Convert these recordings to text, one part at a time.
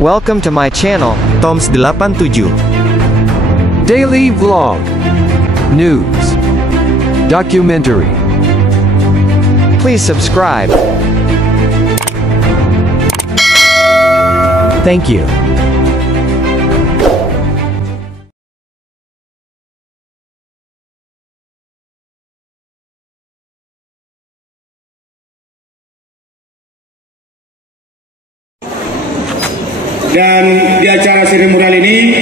Welcome to my channel, Toms 87. Daily vlog, news, documentary. Please subscribe. Thank you. Dan di acara seremonial ini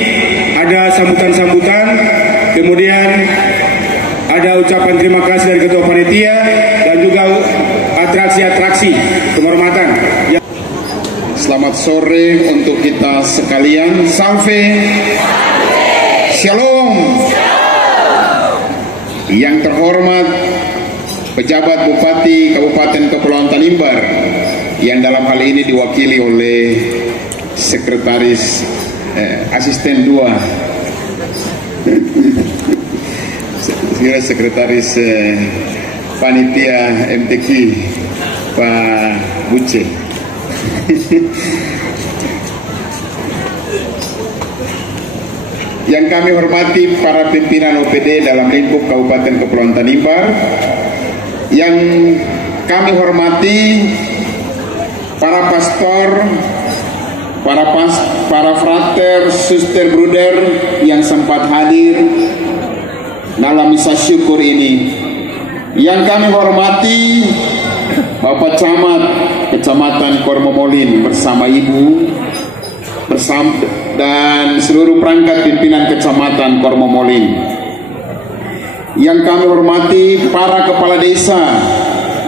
ada sambutan-sambutan, kemudian ada ucapan terima kasih dari ketua panitia dan juga atraksi-atraksi penghormatan. Selamat sore untuk kita sekalian. Salve. Shalom. Yang terhormat pejabat Bupati Kabupaten Kepulauan Tanimbar yang dalam hal ini diwakili oleh Sekretaris Asisten 2 Sekretaris Panitia MTQ Pak Buce. Yang kami hormati para pimpinan OPD dalam lingkup Kabupaten Kepulauan Tanimbar, yang kami hormati para pastor, para frater, suster, bruder yang sempat hadir dalam misa syukur ini. Yang kami hormati Bapak Camat Kecamatan Kormomolin bersama Ibu dan seluruh perangkat pimpinan Kecamatan Kormomolin. Yang kami hormati para kepala desa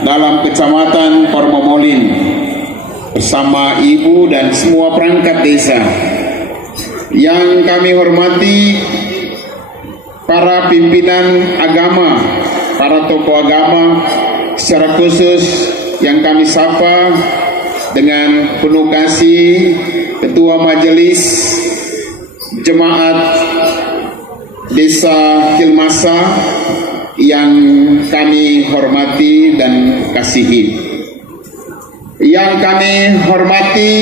dalam Kecamatan Kormomolin bersama Ibu dan semua perangkat desa. Yang kami hormati para pimpinan agama, para tokoh agama, secara khusus yang kami sapa dengan penuh kasih Ketua Majelis Jemaat Desa Kilmasa yang kami hormati dan kasihi. Yang kami hormati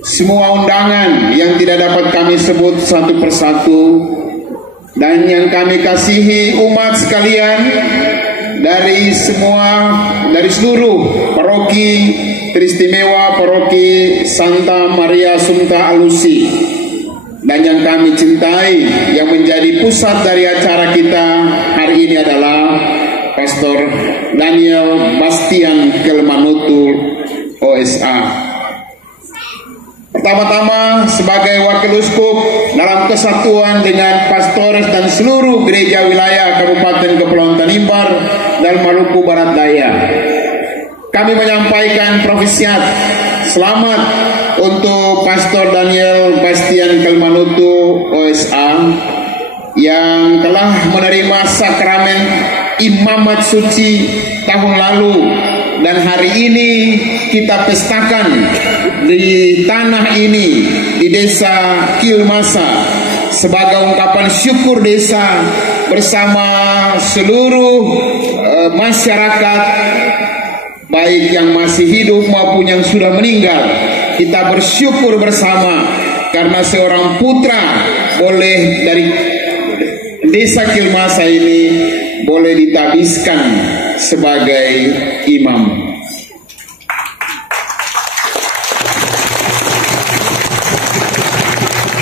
semua undangan yang tidak dapat kami sebut satu persatu, dan yang kami kasihi umat sekalian dari seluruh paroki teristimewa paroki Santa Maria Assunta Alusi, dan yang kami cintai yang menjadi pusat dari acara kita hari ini adalah Pastor Daniel Bastian Kelmanutu OSA. Pertama-tama sebagai wakil uskup dalam kesatuan dengan pastores dan seluruh gereja wilayah Kabupaten Kepulauan Tanimbar dan Maluku Barat Daya, kami menyampaikan profisiat selamat untuk Pastor Daniel Bastian Kelmanutu OSA yang telah menerima sakramen imamat suci tahun lalu, dan hari ini kita pestakan di tanah ini di desa Kilmasa sebagai ungkapan syukur desa bersama seluruh masyarakat baik yang masih hidup maupun yang sudah meninggal. Kita bersyukur bersama karena seorang putra boleh dari desa Kilmasa ini boleh ditabiskan sebagai imam.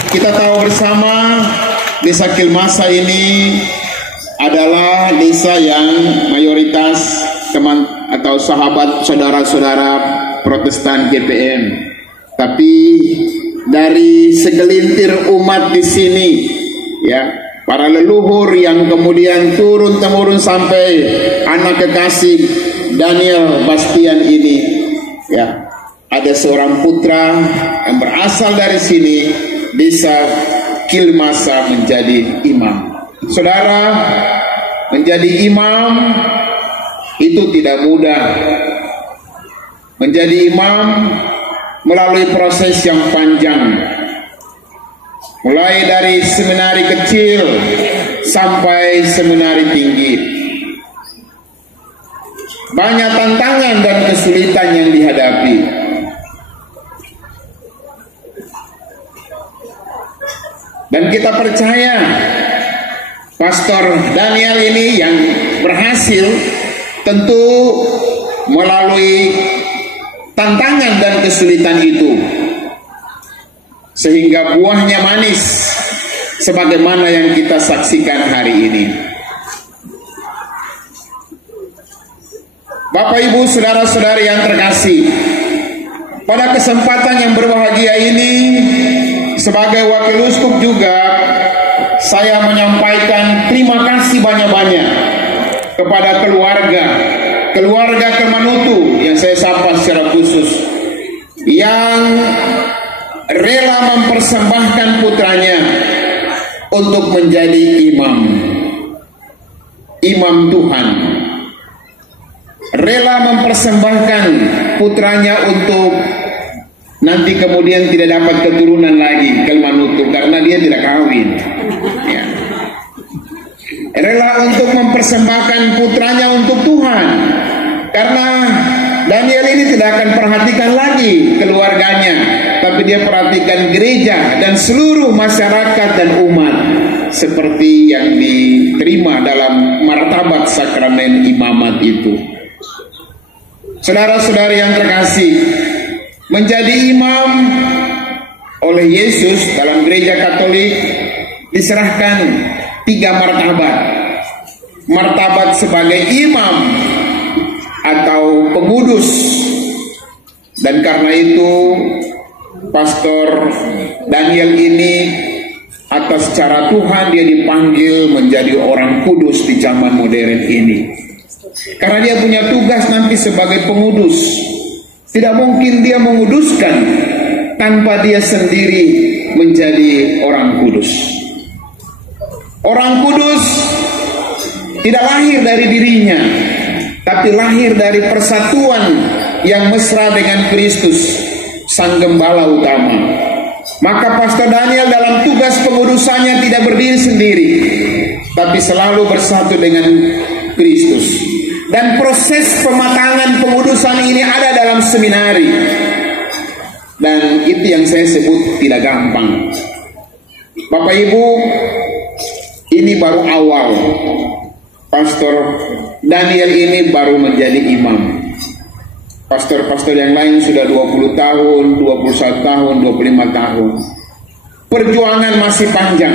Kita tahu bersama desa Kilmasa ini adalah desa yang mayoritas teman atau sahabat saudara-saudara Protestan GPM. Tapi dari segelintir umat di sini, ya, para leluhur yang kemudian turun temurun sampai anak kekasih Daniel Bastian ini, ya, ada seorang putra yang berasal dari sini, desa Kilmasa, menjadi imam. Saudara, menjadi imam itu tidak mudah. Menjadi imam melalui proses yang panjang, mulai dari seminari kecil sampai seminari tinggi. Banyak tantangan dan kesulitan yang dihadapi. Dan kita percaya Pastor Daniel ini yang berhasil tentu melalui tantangan dan kesulitan itu, sehingga buahnya manis sebagaimana yang kita saksikan hari ini. Bapak, Ibu, saudara-saudari yang terkasih, pada kesempatan yang berbahagia ini, sebagai wakil uskup juga, saya menyampaikan terima kasih banyak-banyak kepada keluarga Kemanutu yang saya sapa secara khusus, yang rela mempersembahkan putranya untuk menjadi imam Tuhan, rela mempersembahkan putranya untuk nanti kemudian tidak dapat keturunan lagi Kemanutu karena dia tidak kawin, ya. Rela untuk mempersembahkan putranya untuk Tuhan, karena Daniel ini tidak akan perhatikan lagi keluarganya, tapi dia perhatikan gereja dan seluruh masyarakat dan umat, seperti yang diterima dalam martabat sakramen imamat itu. Saudara-saudari yang terkasih, menjadi imam oleh Yesus dalam gereja Katolik diserahkan 3 martabat. Martabat sebagai imam atau pengudus, dan karena itu Pastor Daniel ini atas cara Tuhan dia dipanggil menjadi orang kudus di zaman modern ini, karena dia punya tugas nanti sebagai pengudus. Tidak mungkin dia menguduskan tanpa dia sendiri menjadi orang kudus. Orang kudus tidak lahir dari dirinya, tapi lahir dari persatuan yang mesra dengan Kristus, Sang Gembala utama. Maka Pastor Daniel dalam tugas pengudusannya tidak berdiri sendiri, tapi selalu bersatu dengan Kristus. Dan proses pematangan pengudusan ini ada dalam seminari, dan itu yang saya sebut tidak gampang. Bapak Ibu, ini baru awal. Pastor Daniel ini baru menjadi imam. Pastor-pastor yang lain sudah 20 tahun, 21 tahun, 25 tahun. Perjuangan masih panjang.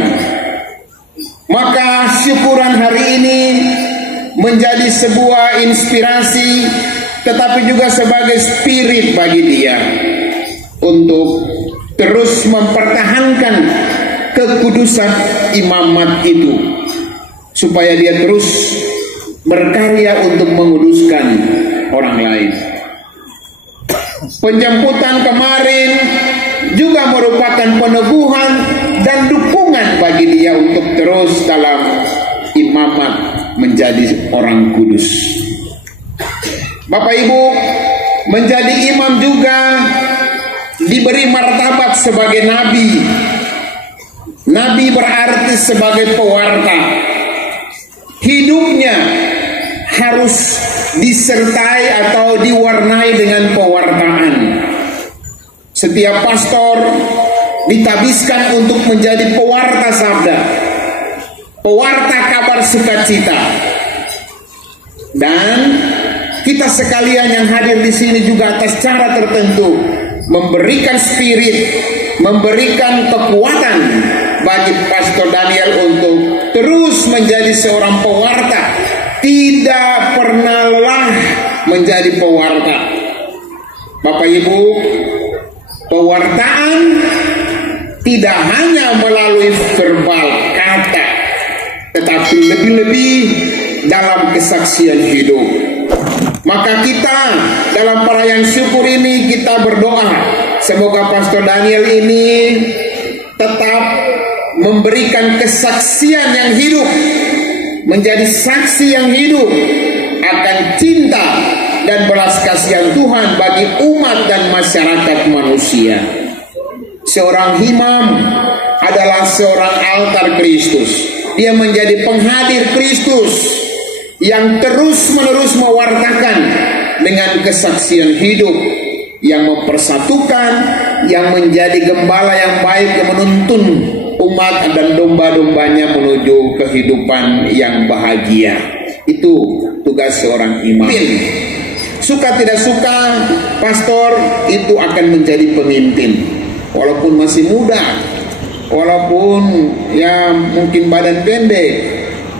Maka syukuran hari ini menjadi sebuah inspirasi, tetapi juga sebagai spirit bagi dia untuk terus mempertahankan kekudusan imamat itu, supaya dia terus berkarya untuk menguduskan orang lain. Penjemputan kemarin juga merupakan peneguhan dan dukungan bagi dia untuk terus dalam imamat menjadi orang kudus. Bapak Ibu, menjadi imam juga diberi martabat sebagai nabi. Nabi berarti sebagai pewarta. Hidupnya harus disertai atau diwarnai dengan pewartaan. Setiap pastor ditabiskan untuk menjadi pewarta sabda, pewarta kabar sukacita. Dan kita sekalian yang hadir di sini juga atas cara tertentu memberikan spirit, memberikan kekuatan bagi Pastor Daniel untuk terus menjadi seorang pewarta, tidak pernah lelah menjadi pewarta. Bapak Ibu, pewartaan tidak hanya melalui verbal kata, tetapi lebih-lebih dalam kesaksian hidup. Maka kita dalam perayaan syukur ini kita berdoa semoga Pastor Daniel ini tetap memberikan kesaksian yang hidup, menjadi saksi yang hidup akan cinta dan belas kasihan Tuhan bagi umat dan masyarakat manusia. Seorang imam adalah seorang altar Kristus. Dia menjadi penghadir Kristus yang terus-menerus mewartakan dengan kesaksian hidup yang mempersatukan, yang menjadi gembala yang baik yang menuntun umat dan domba-dombanya menuju kehidupan yang bahagia. Itu tugas seorang imam. Suka tidak suka, pastor itu akan menjadi pemimpin. Walaupun masih muda, walaupun ya mungkin badan pendek,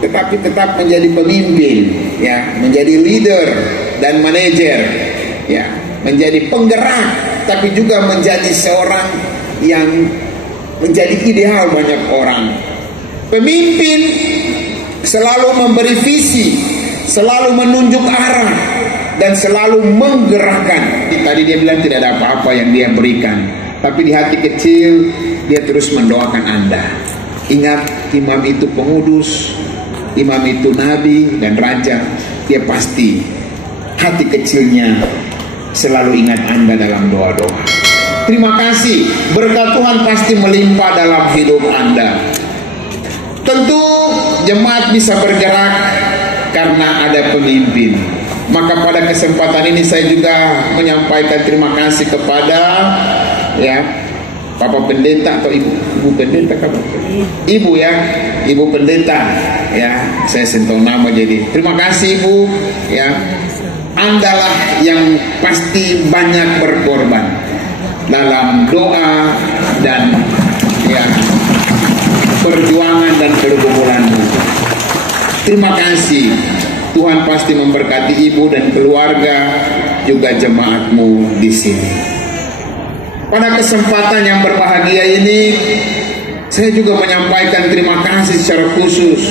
tetapi tetap menjadi pemimpin, ya, menjadi leader dan manajer, ya, menjadi penggerak, tapi juga menjadi seorang yang menjadi ideal banyak orang. Pemimpin selalu memberi visi, selalu menunjuk arah, dan selalu menggerakkan. Tadi dia bilang tidak ada apa-apa yang dia berikan, tapi di hati kecil dia terus mendoakan Anda. Ingat, imam itu pengudus, imam itu nabi dan raja. Dia pasti hati kecilnya selalu ingat Anda dalam doa-doa. Terima kasih, berkat Tuhan pasti melimpah dalam hidup Anda. Tentu jemaat bisa bergerak karena ada pemimpin. Maka pada kesempatan ini saya juga menyampaikan terima kasih kepada ya Bapak Pendeta atau Ibu Pendeta, Ibu ya, Ibu Pendeta ya, saya sentuh nama jadi. Terima kasih Ibu ya. Andalah yang pasti banyak berkorban dalam doa dan ya perjuangan dan pergumulanmu. Terima kasih. Tuhan pasti memberkati ibu dan keluarga, juga jemaatmu di sini. Pada kesempatan yang berbahagia ini, saya juga menyampaikan terima kasih secara khusus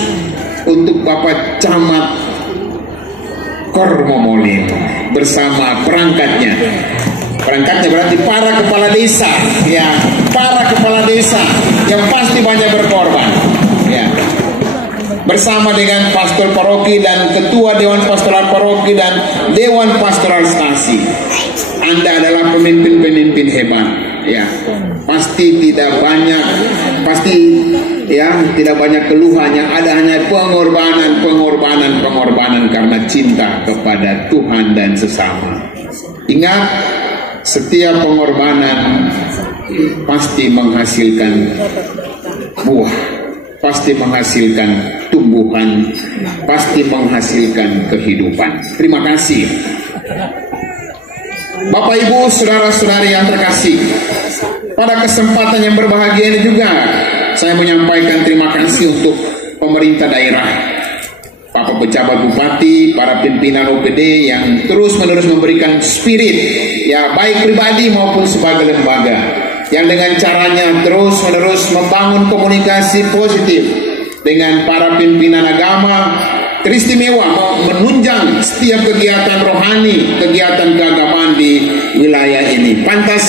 untuk Bapak Camat Kormomolin bersama perangkatnya. Perangkatnya berarti para kepala desa, ya, para kepala desa yang pasti banyak berkorban, ya. Bersama dengan pastor paroki dan ketua dewan pastoral paroki dan dewan pastoral stasi. Anda adalah pemimpin-pemimpin hebat, ya. Pasti tidak banyak, pasti ya tidak banyak keluhannya, ada hanya pengorbanan karena cinta kepada Tuhan dan sesama. Ingat, setiap pengorbanan pasti menghasilkan buah, pasti menghasilkan tumbuhan, pasti menghasilkan kehidupan. Terima kasih. Bapak Ibu, saudara-saudari yang terkasih, pada kesempatan yang berbahagia ini juga saya menyampaikan terima kasih untuk pemerintah daerah, Bapak Pejabat Bupati, para pimpinan OPD yang terus-menerus memberikan spirit, ya, baik pribadi maupun sebagai lembaga, yang dengan caranya terus-menerus membangun komunikasi positif dengan para pimpinan agama, teristimewa menunjang setiap kegiatan rohani, kegiatan keagamaan di wilayah ini. Pantas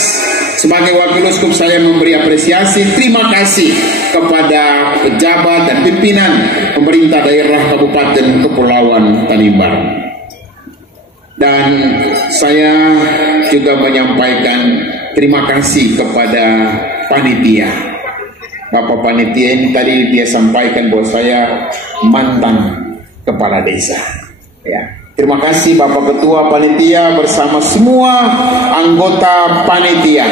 sebagai wakil uskup saya memberi apresiasi, terima kasih kepada pejabat dan pimpinan pemerintah daerah Kabupaten Kepulauan Tanimbar. Dan saya juga menyampaikan terima kasih kepada panitia. Bapak panitia ini tadi dia sampaikan bahwa saya mantan kepala desa. Ya, terima kasih Bapak Ketua Panitia bersama semua anggota panitia.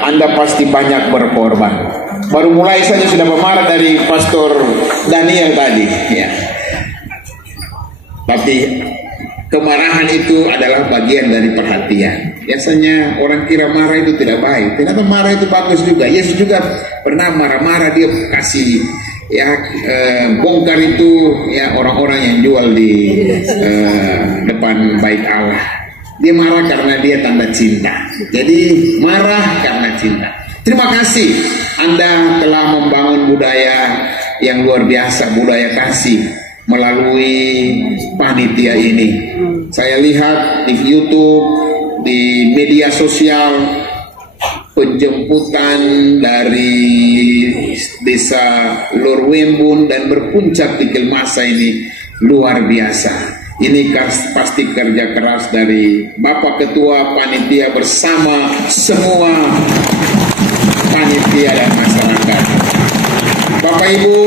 Anda pasti banyak berkorban. Baru mulai saja sudah memarah dari Pastor Daniel tadi. Ya. Tapi kemarahan itu adalah bagian dari perhatian. Biasanya orang kira marah itu tidak baik. Ternyata marah itu bagus juga. Yesus juga pernah marah-marah, dia kasih ya bongkar itu ya orang-orang yang jual di depan bait Allah. Dia marah karena dia tanda cinta. Jadi marah karena cinta. Terima kasih Anda telah membangun budaya yang luar biasa, budaya kasih melalui panitia ini. Saya lihat di YouTube, di media sosial, penjemputan dari desa Lorwembun dan berpuncak di Kelmasa ini luar biasa. Ini pasti kerja keras dari Bapak Ketua Panitia bersama semua panitia dan masyarakat. Bapak Ibu,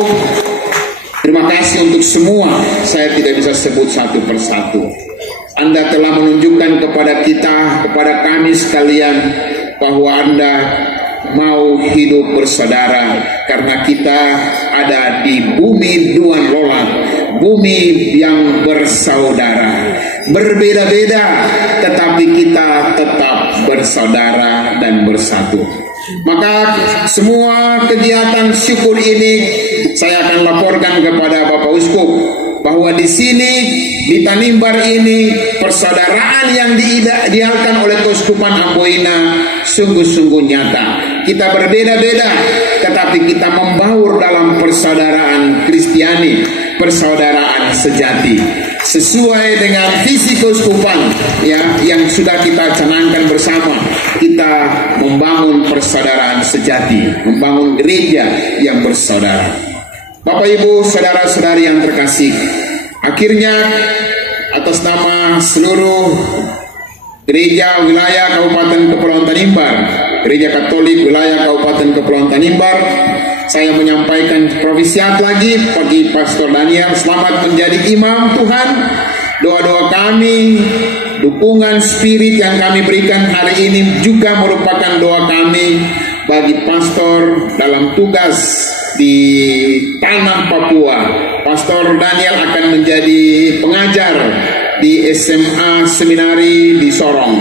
terima kasih untuk semua. Saya tidak bisa sebut satu persatu. Anda telah menunjukkan kepada kita, kepada kami sekalian, bahwa Anda mau hidup bersaudara, karena kita ada di bumi Duan Lolat, bumi yang bersaudara, berbeda-beda tetapi kita tetap bersaudara dan bersatu. Maka semua kegiatan syukur ini saya akan laporkan kepada Bapak Uskup bahwa di sini di Tanimbar ini persaudaraan yang diidealkan oleh Keuskupan Amboina sungguh-sungguh nyata. Kita berbeda-beda tetapi kita membaur dalam persaudaraan Kristiani, persaudaraan sejati, sesuai dengan visi keuskupan ya yang sudah kita canangkan bersama. Kita membangun persaudaraan sejati, membangun gereja yang bersaudara. Bapak Ibu, saudara-saudari yang terkasih, akhirnya atas nama seluruh gereja wilayah Kabupaten Kepulauan Tanimbar, Gereja Katolik wilayah Kabupaten Kepulauan Tanimbar, saya menyampaikan provisiat lagi bagi Pastor Daniel, selamat menjadi imam Tuhan. Doa-doa kami, dukungan spirit yang kami berikan hari ini juga merupakan doa kami bagi pastor dalam tugas di tanah Papua. Pastor Daniel akan menjadi pengajar di SMA Seminari di Sorong,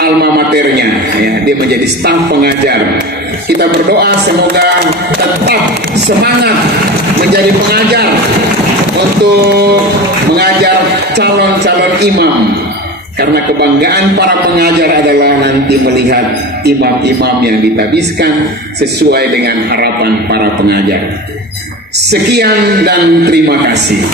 alma maternya ya, dia menjadi staf pengajar. Kita berdoa semoga tetap semangat menjadi pengajar untuk mengajar calon-calon imam, karena kebanggaan para pengajar adalah nanti melihat imam-imam yang ditabiskan sesuai dengan harapan para pengajar. Sekian dan terima kasih.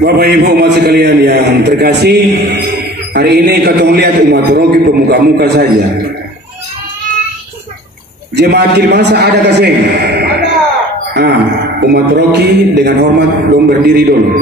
Bapak Ibu umat sekalian yang terkasih, hari ini katong lihat umat rogi pemuka-muka saja. Jemaat Kilmasa ada kasih? Ada. Umat rogi dengan hormat belum berdiri dulu.